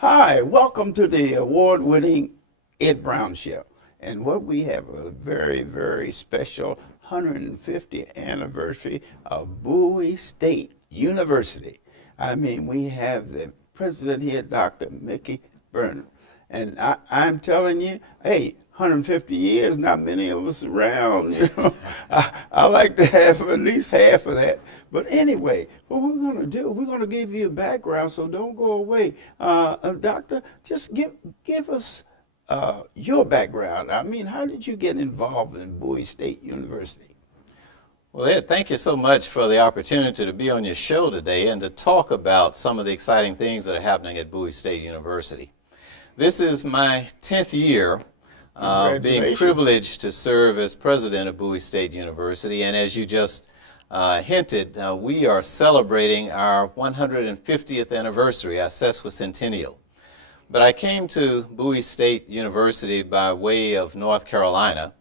Hi, welcome to the award-winning Ed Brown Show. And what we have a very, very special 150th anniversary of Bowie State University. I mean, we have the president here, Dr. Mickey Burnim. And I'm telling you, hey, 150 years, not many of us around, you know. I like to have at least half of that. But anyway, what we're going to do, we're going to give you a background, so don't go away. Doctor, just give us your background. I mean, how did you get involved in Bowie State University? Well, Ed, thank you so much for the opportunity to be on your show today and to talk about some of the exciting things that are happening at Bowie State University. This is my 10th year being privileged to serve as president of Bowie State University, and as you just hinted, we are celebrating our 150th anniversary, our sesquicentennial. But I came to Bowie State University by way of North Carolina.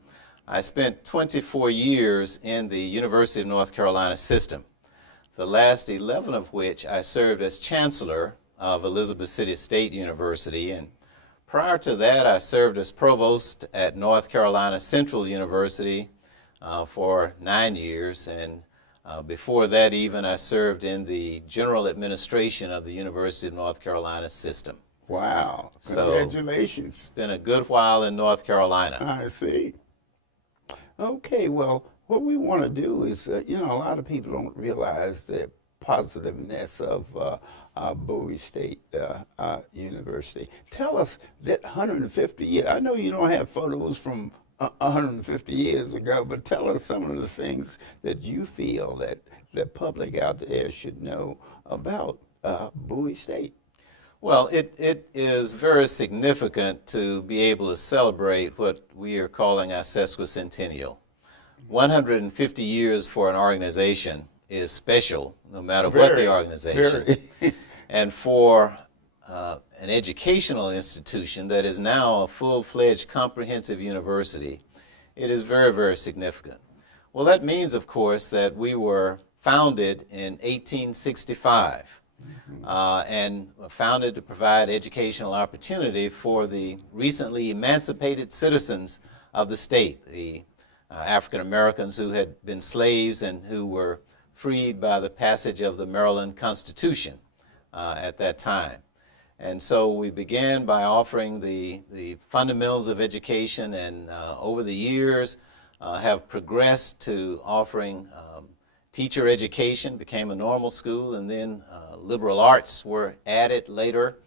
I spent 24 years in the University of North Carolina system, the last 11 of which I served as chancellor of Elizabeth City State University, and prior to that I served as provost at North Carolina Central University for 9 years, and before that even I served in the general administration of the University of North Carolina system. Wow, So congratulations. it's been a good while in North Carolina. I see. Okay, well, what we want to do is, you know, a lot of people don't realize the positiveness of Bowie State University. Tell us that 150 years, I know you don't have photos from 150 years ago, but tell us some of the things that you feel that the public out there should know about Bowie State. Well, it is very significant to be able to celebrate what we are calling our sesquicentennial. 150 years for an organization is special, no matter what the organization. And for an educational institution that is now a full-fledged comprehensive university, it is very, very significant. Well, that means, of course, that we were founded in 1865. And founded to provide educational opportunity for the recently emancipated citizens of the state, the African Americans who had been slaves and who were freed by the passage of the Maryland Constitution at that time. And so we began by offering the fundamentals of education, and over the years have progressed to offering teacher education, became a normal school, and then liberal arts were added later,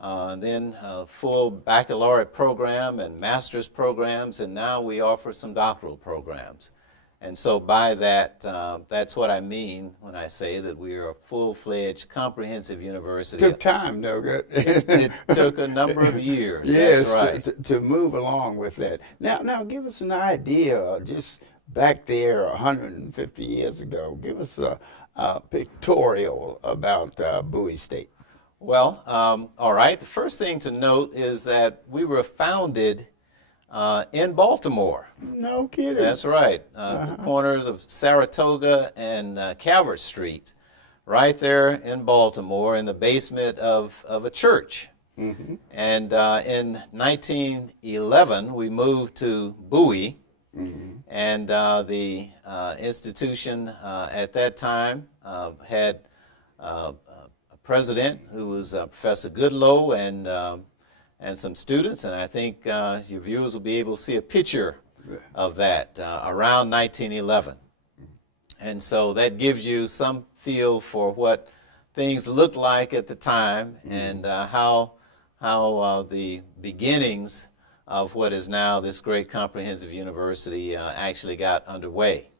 then a full baccalaureate program and master's programs, and now we offer some doctoral programs. And so by that, that's what I mean when I say that we are a full-fledged comprehensive university. Took time, though. It took a number of years. Yes, that's right. to move along with that. Now, give us an idea, just back there 150 years ago. Give us a pictorial about Bowie State. Well, all right. The first thing to note is that we were founded in Baltimore. No kidding. That's right. The corners of Saratoga and Calvert Street, right there in Baltimore, in the basement of a church. Mm-hmm. And in 1911, we moved to Bowie. Mm-hmm. And the institution at that time had a president who was Professor Goodloe, and some students, and I think your viewers will be able to see a picture of that around 1911. And so that gives you some feel for what things looked like at the time, and how the beginnings of what is now this great comprehensive university actually got underway.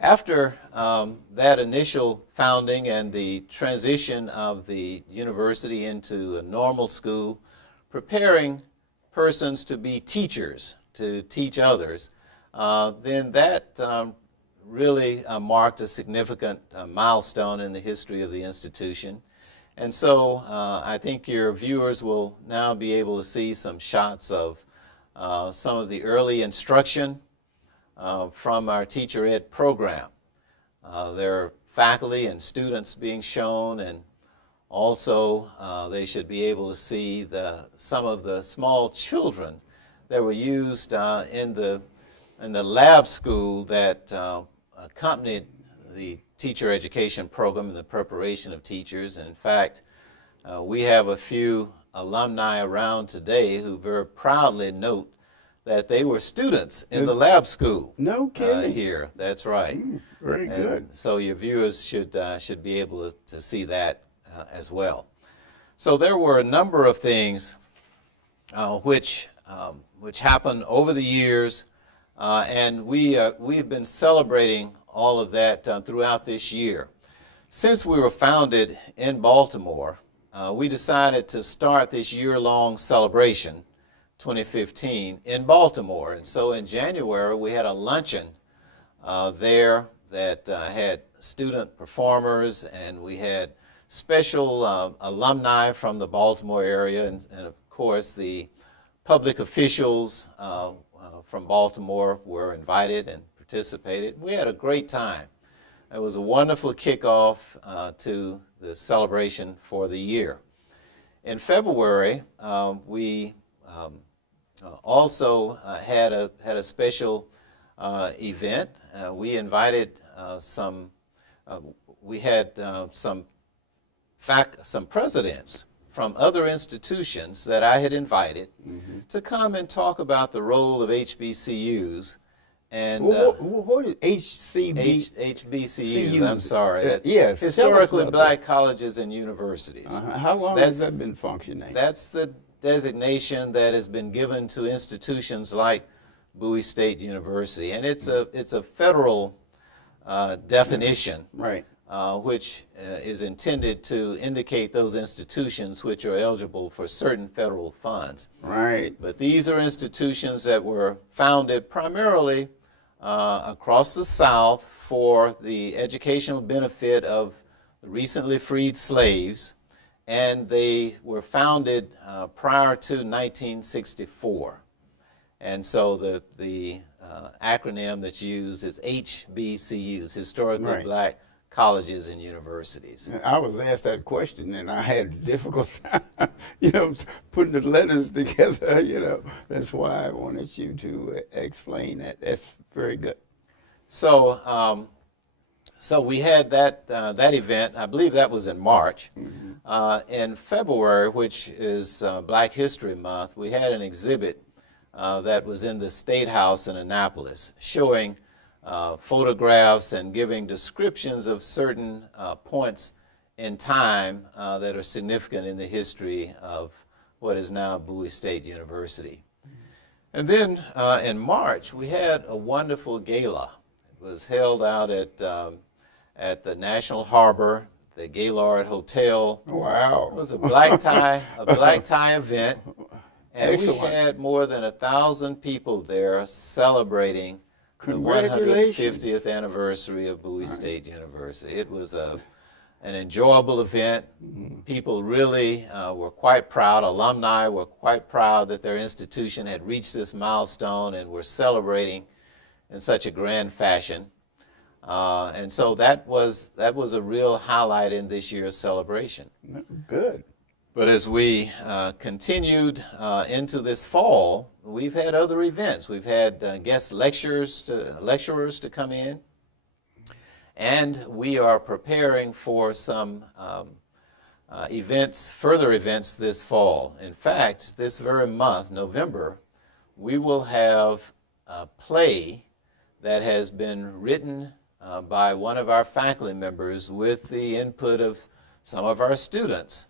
After that initial founding and the transition of the university into a normal school, preparing persons to be teachers, to teach others, then that really marked a significant milestone in the history of the institution. And so I think your viewers will now be able to see some shots of some of the early instruction from our teacher ed program. There are faculty and students being shown, and Also, they should be able to see some of the small children that were used in the lab school that accompanied the teacher education program and the preparation of teachers. And in fact, we have a few alumni around today who very proudly note that they were students in the lab school. No kidding. Here. That's right. Very good. So your viewers should be able to see that as well. So there were a number of things which happened over the years, and we've been celebrating all of that throughout this year. Since we were founded in Baltimore, we decided to start this year-long celebration, 2015, in Baltimore. And so in January, we had a luncheon there that had student performers, and we had special alumni from the Baltimore area, and of course the public officials from Baltimore were invited and participated. We had a great time. It was a wonderful kickoff to the celebration for the year. In February, we also had a special event. We invited some presidents from other institutions that I had invited to come and talk about the role of HBCUs. And what is HBCUs, I'm sorry. Yes. Historically Black Colleges and Universities. How long has that been functioning? That's the designation that has been given to institutions like Bowie State University. And it's a federal definition. Right. Which is intended to indicate those institutions which are eligible for certain federal funds. Right. But these are institutions that were founded primarily across the South for the educational benefit of recently freed slaves, and they were founded prior to 1964. And so the acronym that's used is HBCUs, Historically Black Colleges and Universities. I was asked that question, and I had a difficult time, putting the letters together, That's why I wanted you to explain that. That's very good. So, so we had that event. I believe that was in March. In February, which is Black History Month, we had an exhibit that was in the State House in Annapolis, showing photographs and giving descriptions of certain points in time that are significant in the history of what is now Bowie State University. And then in March, we had a wonderful gala. It was held out at the National Harbor, the Gaylord Hotel. Wow. It was a black tie event. And Excellent. We had more than 1,000 people there celebrating the 150th anniversary of Bowie State University. It was an enjoyable event. People really were quite proud. Alumni were quite proud that their institution had reached this milestone and were celebrating in such a grand fashion. And so that was a real highlight in this year's celebration. Good. But as we continued into this fall, we've had other events. We've had guest lecturers to come in, and we are preparing for some further events this fall. In fact, this very month, November, we will have a play that has been written by one of our faculty members with the input of some of our students,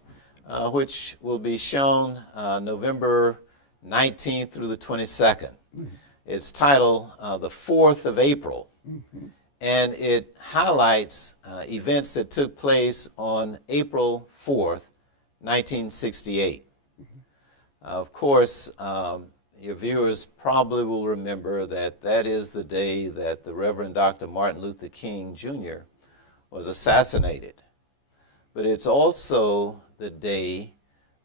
which will be shown November 19th through the 22nd. It's titled The 4th of April, and it highlights events that took place on April 4th, 1968. Of course, your viewers probably will remember that that is the day that the Reverend Dr. Martin Luther King, Jr. was assassinated. But it's also the day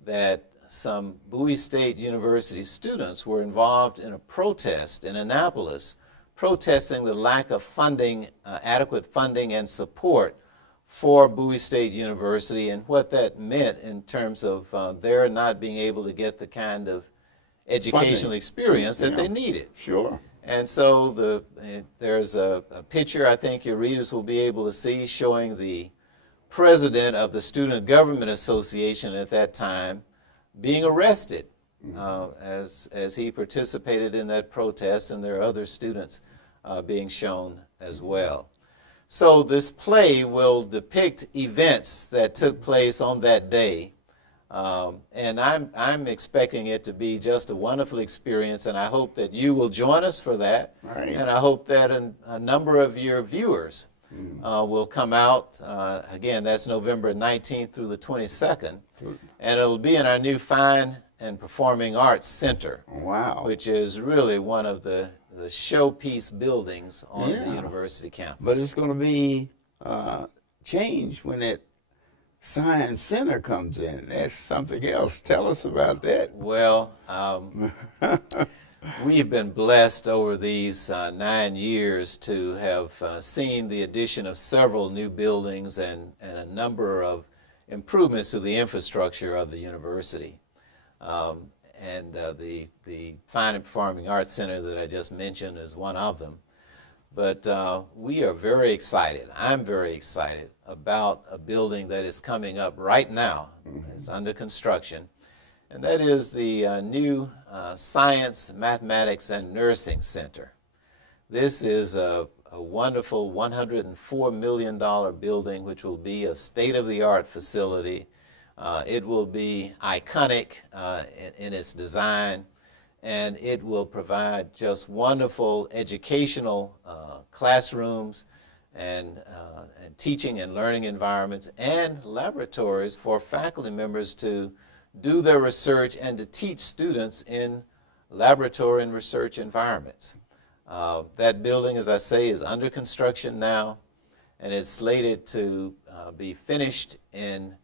that some Bowie State University students were involved in a protest in Annapolis, protesting the lack of funding, adequate funding and support for Bowie State University and what that meant in terms of their not being able to get the kind of educational experience that they needed. Sure. And so there's a picture I think your readers will be able to see showing the president of the Student Government Association at that time being arrested as he participated in that protest, and there are other students being shown as well. So this play will depict events that took place on that day, and I'm expecting it to be just a wonderful experience, and I hope that you will join us for that. Right. And I hope that a number of your viewers will come out. Again, that's November 19th through the 22nd, and it'll be in our new Fine and Performing Arts Center. Wow. Which is really one of the showpiece buildings on the university campus. But it's going to be changed when that Science Center comes in. That's something else. Tell us about that. Well, we've been blessed over these 9 years to have seen the addition of several new buildings and a number of improvements to the infrastructure of the university. And the Fine and Performing Arts Center that I just mentioned is one of them. But we are very excited. I'm very excited about a building that is coming up right now. It's under construction. And that is the new Science, Mathematics, and Nursing Center. This is a wonderful $104 million building which will be a state-of-the-art facility. It will be iconic in its design, and it will provide just wonderful educational classrooms and teaching and learning environments and laboratories for faculty members to do their research and to teach students in laboratory and research environments. That building, as I say, is under construction now, and it's slated to be finished in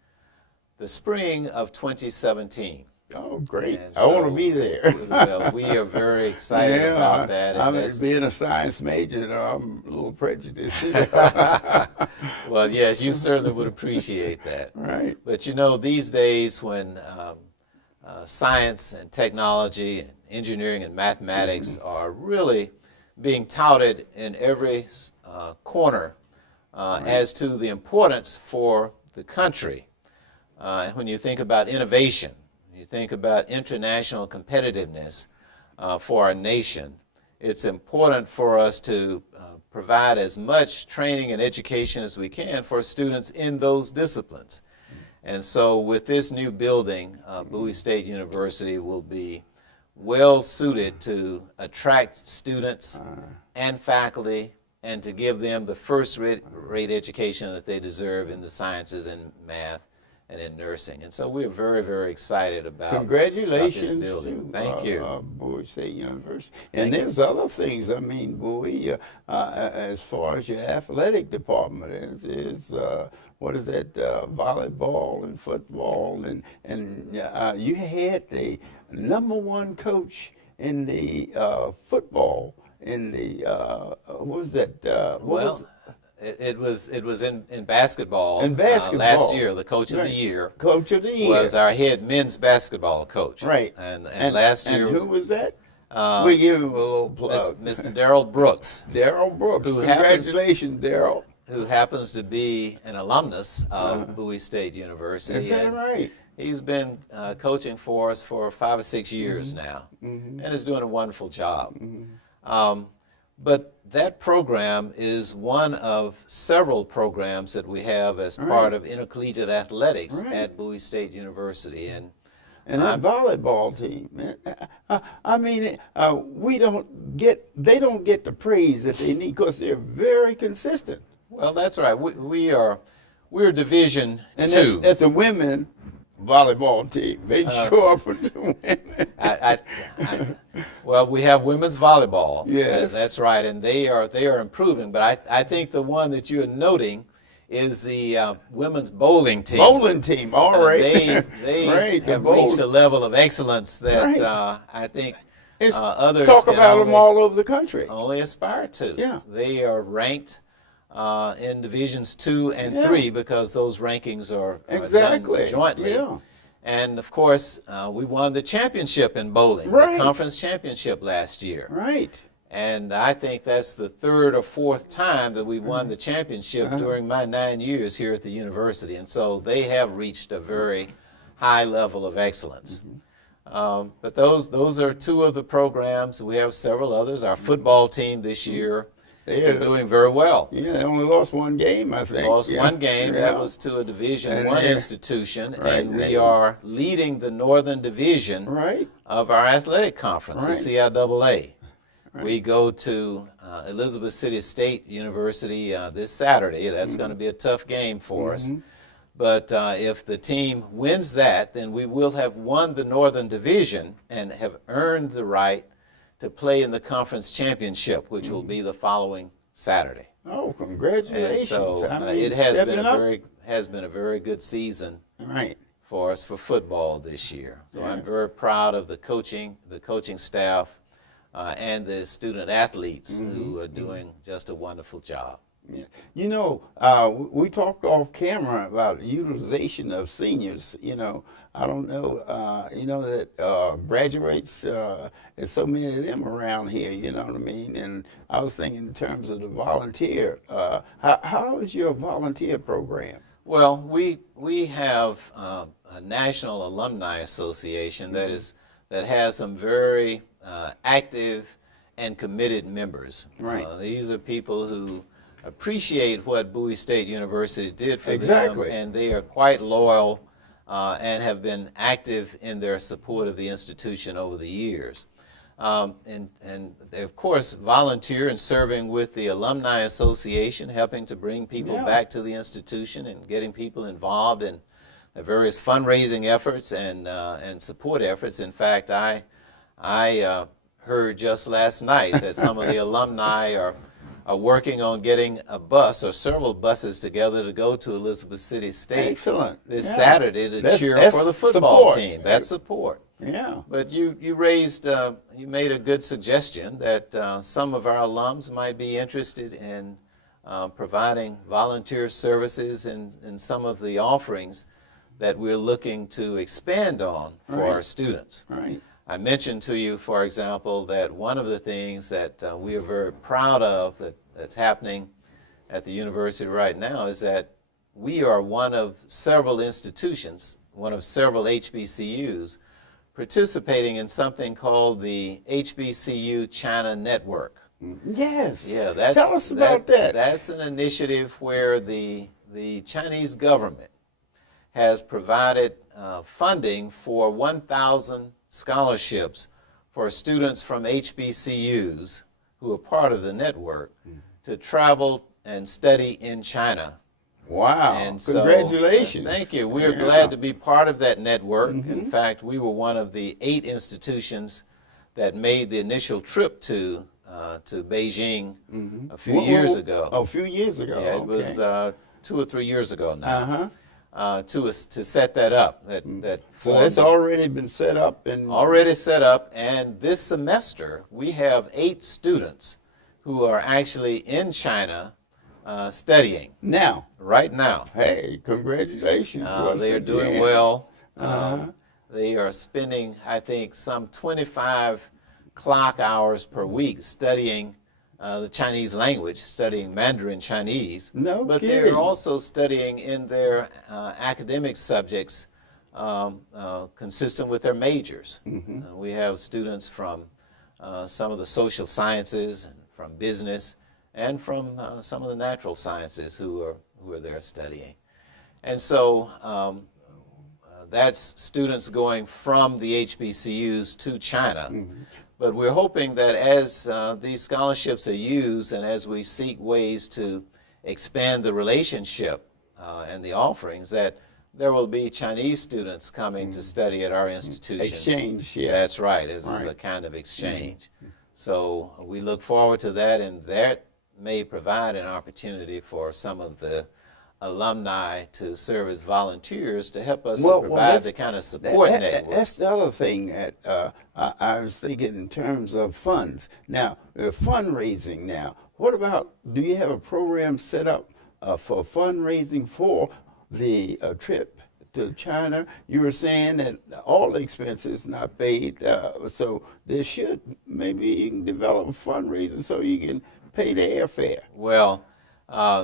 the spring of 2017. Oh, great. And I want to be there. Well, we are very excited about that. I'm being a science major, I'm a little prejudiced. Well, yes, you certainly would appreciate that. Right. But you know, these days when science and technology and engineering and mathematics are really being touted in every corner as to the importance for the country. When you think about innovation, you think about international competitiveness for our nation, it's important for us to provide as much training and education as we can for students in those disciplines. And so with this new building, Bowie State University will be well suited to attract students and faculty and to give them the first-rate education that they deserve in the sciences and math and in nursing. And so we're very, very excited about Congratulations this building. Thank you. Bowie State University. And there's other things. I mean, Bowie, as far as your athletic department is what is that, volleyball and football, and you had the #1 coach in the football in the what was that? It was in basketball. In basketball. Last year, the coach of the year. Coach of the year was our head men's basketball coach. Right. And last year. And who was that? We give him a little plug. Mr. Darrell Brooks. Darrell Brooks. Congratulations, Darrell. Who happens to be an alumnus of Bowie State University. Is that right? He's been coaching for us for 5 or 6 years now, and is doing a wonderful job. But that program is one of several programs that we have as part of intercollegiate athletics at Bowie State University. And that volleyball team, man, I mean, they don't get the praise that they need because they're very consistent. Well, that's right. We're Division II. And that's the women volleyball team. Make sure for the women. Well, we have women's volleyball. Yes. That's right, and they are improving. But I think the one that you're noting is the women's bowling team. Bowling team, all right. They have reached a level of excellence that I think others talk about them all over the country. Only aspire to. Yeah. They are ranked in divisions 2 and Yeah. 3 because those rankings are Exactly. done jointly. Yeah. And of course, we won the championship in bowling, Right. the conference championship last year. Right. And I think that's the third or fourth time that we won the championship during my 9 years here at the university. And so they have reached a very high level of excellence. But those are two of the programs. We have several others. Our football team this year is doing very well. Yeah, they only lost one game, I think. Lost Yeah. one game. That Yeah. was to a Division And I they're- institution, Right. and we are leading the Northern Division Right. of our athletic conference, Right. the CIAA. We go to Elizabeth City State University this Saturday. That's going to be a tough game for us. But if the team wins that, then we will have won the Northern Division and have earned the right to play in the conference championship, which will be the following Saturday. Oh, And congratulations. so I mean, it has been stepping a very good season Right. for us for football this year. So I'm very proud of the coaching staff, and the student athletes who are doing just a wonderful job. Yeah. You know, we talked off camera about utilization of seniors. You know, I don't know, you know, that graduates, there's so many of them around here, you know what I mean? And I was thinking in terms of the volunteer. How is your volunteer program? Well, we have a National Alumni Association that has some very active and committed members. Right. These are people who appreciate what Bowie State University did for Exactly. them, and they are quite loyal and have been active in their support of the institution over the years. And they, of course, volunteer in serving with the Alumni Association, helping to bring people back to the institution and getting people involved in the various fundraising efforts and support efforts. In fact, I heard just last night that some of the alumni are working on getting a bus or several buses together to go to Elizabeth City State Excellent. this Yeah. Saturday to cheer That's for the football support. team. That's support. Yeah. But you made a good suggestion that some of our alums might be interested in providing volunteer services in some of the offerings that we're looking to expand on for Right. our students. Right. I mentioned to you, for example, that one of the things that we are very proud of that's happening at the university right now is that we are one of several institutions, one of several HBCUs, participating in something called the HBCU China Network. Yes. Yeah, that's, Tell us about that. That's an initiative where the Chinese government has provided funding for 1,000 scholarships for students from HBCUs who are part of the network to travel and study in China. Wow. And so, Congratulations. thank you. We're Yeah. glad to be part of that network. In fact, we were one of the 8 institutions that made the initial trip to Beijing a few years ago. Oh, a few years ago. Yeah, it Okay. was 2 or 3 years ago now. Uh-huh. To set that up. That So formed it's already been set up and already set up, and this semester we have 8 students who are actually in China studying now. right now. Hey, congratulations. once They are doing again. well. They are spending, I think, some 25 clock hours per week studying the Chinese language, studying Mandarin Chinese. No but kidding. they're also studying in their academic subjects consistent with their majors. We have students from some of the social sciences, and from business, and from some of the natural sciences who are there studying. And so that's students going from the HBCUs to China. But we're hoping that as these scholarships are used and as we seek ways to expand the relationship and the offerings, that there will be Chinese students coming to study at our institutions. Exchange, yeah. That's right, it's a kind of exchange. So we look forward to that, and that may provide an opportunity for some of the alumni to serve as volunteers to help us to provide the kind of support network. That's the other thing that I was thinking in terms of funds. Now, fundraising now. What about, do you have a program set up for fundraising for the trip to China? You were saying that all the expenses not paid, so there should, maybe you can develop a fundraising so you can pay the airfare. Well,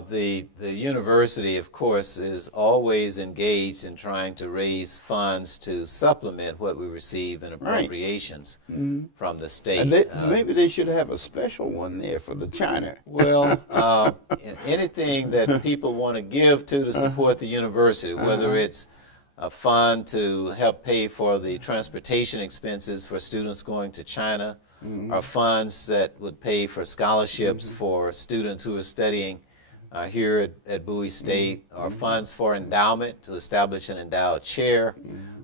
the university, of course, is always engaged in trying to raise funds to supplement what we receive in appropriations from the state. And maybe they should have a special one there for the China. Well, anything that people want to give to support the university, whether it's a fund to help pay for the transportation expenses for students going to China, or funds that would pay for scholarships for students who are studying here at Bowie State, or funds for endowment to establish an endowed chair,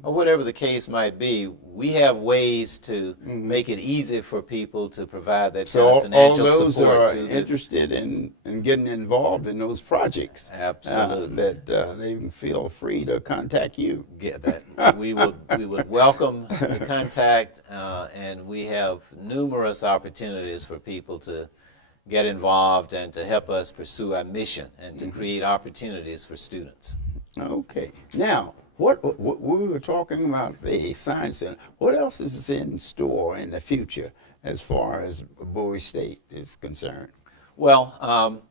or whatever the case might be. We have ways to make it easy for people to provide that kind of financial support. So all those are interested in getting involved in those projects. Absolutely. That they can feel free to contact you. Get that. We would welcome the contact, and we have numerous opportunities for people to get involved and to help us pursue our mission and to create opportunities for students. Okay. Now, what we were talking about the Science Center. What else is in store in the future as far as Bowie State is concerned? Well,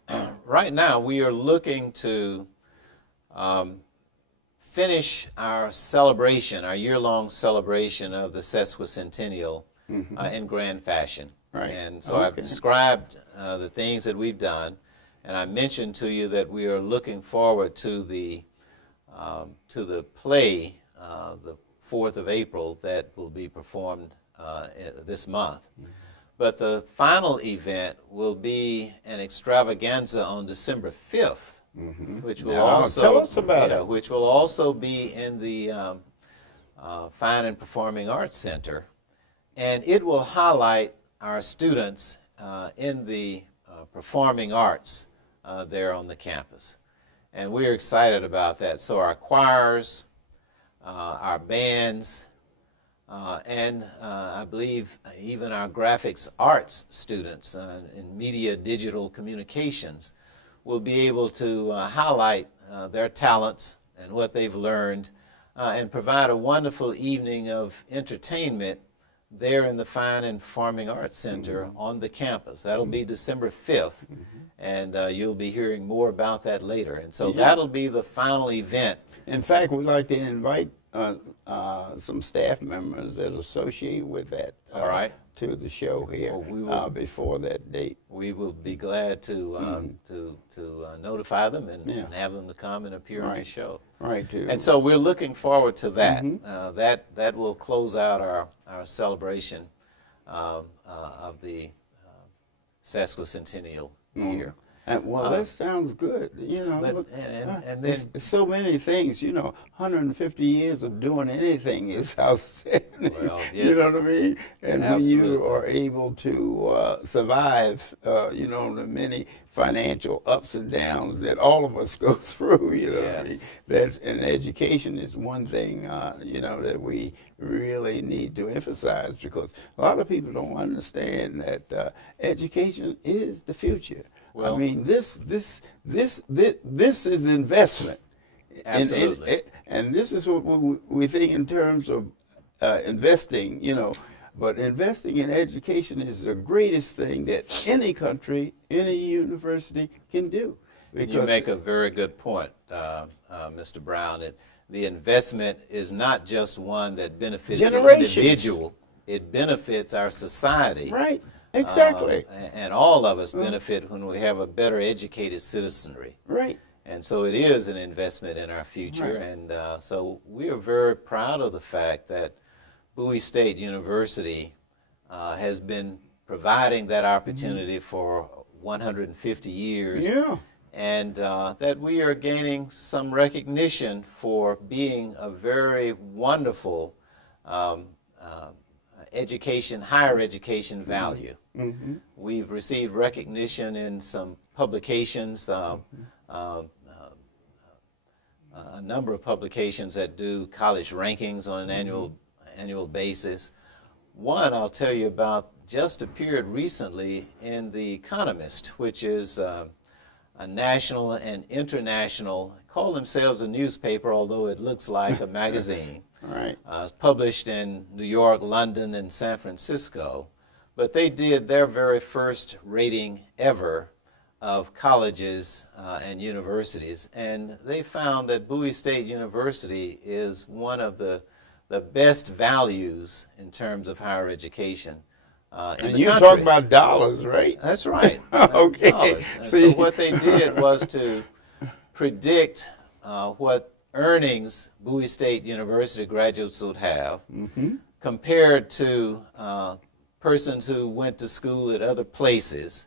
right now we are looking to finish our celebration, our year-long celebration of the sesquicentennial in grand fashion. Right. And so I've described the things that we've done, and I mentioned to you that we are looking forward to the play, the 4th of April, that will be performed this month. But the final event will be an extravaganza on December 5th, which will also tell us about it. Which will also be in the Fine and Performing Arts Center, and it will highlight our students in the performing arts there on the campus. And we're excited about that. So our choirs, our bands, and I believe even our graphics arts students in media digital communications will be able to highlight their talents and what they've learned and provide a wonderful evening of entertainment there in the Fine and Performing Arts Center on the campus. That'll be December 5th, and you'll be hearing more about that later. And so that'll be the final event. In fact, we'd like to invite some staff members that associate with that to the show here before that date. We will be glad to notify them and have them to come and appear on the show. Right. And so we're looking forward to that. That will close out our celebration of the sesquicentennial year. Well, that sounds good. You know, and then so many things. You know, 150 years of doing anything is outstanding. Well, yes, you know what I mean? And absolutely. when you are able to survive, you know, the many financial ups and downs that all of us go through. You know, what I mean? And education is one thing. You know, that we really need to emphasize, because a lot of people don't understand that education is the future. Well, I mean, this is investment. Absolutely. And this is what we think in terms of investing, you know. But investing in education is the greatest thing that any country, any university can do. You make a very good point, Mr. Brown. The investment is not just one that benefits the individual. It benefits our society. Right. Exactly. And all of us benefit when we have a better educated citizenry. Right. And so it is an investment in our future. Right. And so we are very proud of the fact that Bowie State University has been providing that opportunity for 150 years. Yeah. And that we are gaining some recognition for being a very wonderful higher education value. We've received recognition in some publications, a number of publications that do college rankings on an annual basis. One I'll tell you about just appeared recently in The Economist, which is a national and international, call themselves a newspaper, although it looks like a magazine. Right. It's published in New York, London, and San Francisco. But they did their very first rating ever of colleges and universities, and they found that Bowie State University is one of the best values in terms of higher education in And the you country. talk about dollars, right? That's right. Okay. Dollars. And See. so what they did was to predict what earnings Bowie State University graduates would have compared to persons who went to school at other places.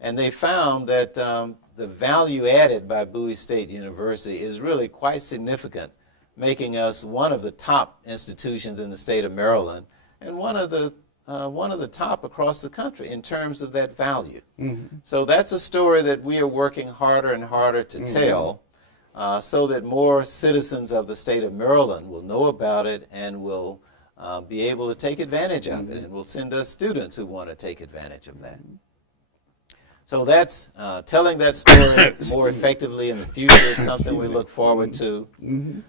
And they found that the value added by Bowie State University is really quite significant, making us one of the top institutions in the state of Maryland and one of the top across the country in terms of that value. So that's a story that we are working harder and harder to tell, so that more citizens of the state of Maryland will know about it and will be able to take advantage of it, and will send us students who want to take advantage of that. So that's telling that story more effectively in the future is something we look forward to.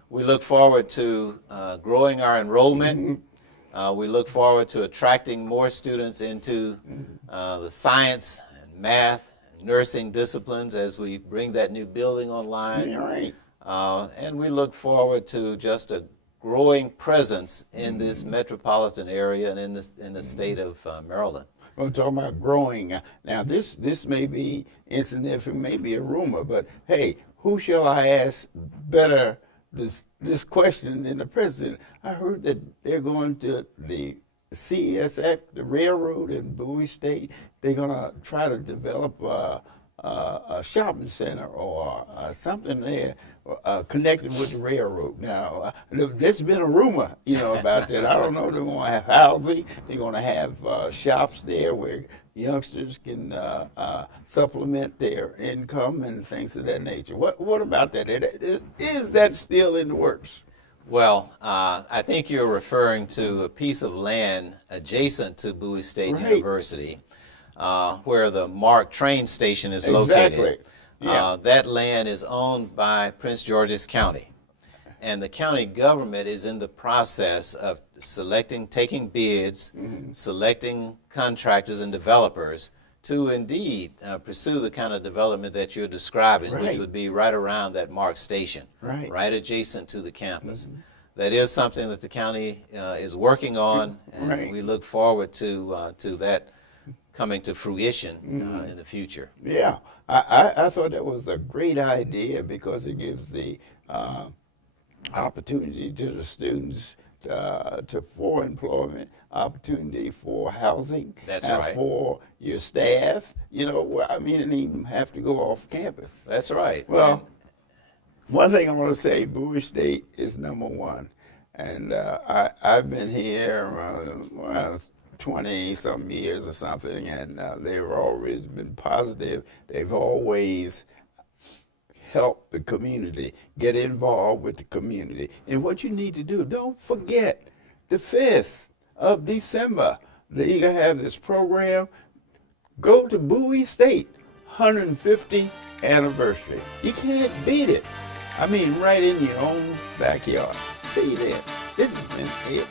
We look forward to growing our enrollment. We look forward to attracting more students into the science and math and nursing disciplines as we bring that new building online. Yeah, right. And we look forward to just a growing presence in this metropolitan area and in the state of Maryland. I'm talking about growing. Now, this may be insignificant, may be a rumor, but hey, who shall I ask better this question than the president? I heard that they're going to the CSF, the railroad in Bowie State. They're going to try to develop a shopping center or something there connected with the railroad. Now, there's been a rumor, about that. I don't know. They're going to have housing. They're going to have shops there where youngsters can supplement their income and things of that nature. What about that? Is that still in the works? Well, I think you're referring to a piece of land adjacent to Bowie State University, where the MARC train station is located. Exactly. Yeah. That land is owned by Prince George's County, and the county government is in the process of taking bids, selecting contractors and developers to indeed pursue the kind of development that you're describing, which would be right around that MARC station, right adjacent to the campus. That is something that the county is working on, and we look forward to that coming to fruition in the future. Yeah, I thought that was a great idea because it gives the opportunity to the students for employment, opportunity for housing, That's right. for your staff. I mean, and even have to go off campus. That's right. Well, one thing I want to say, Bowie State is #1, and I've been here 20-something years or something, and they've always been positive. They've always helped the community, get involved with the community. And what you need to do, don't forget, the 5th of December, they're going to have this program. Go to Bowie State, 150th anniversary. You can't beat it. I mean, right in your own backyard. See you there. This has been it.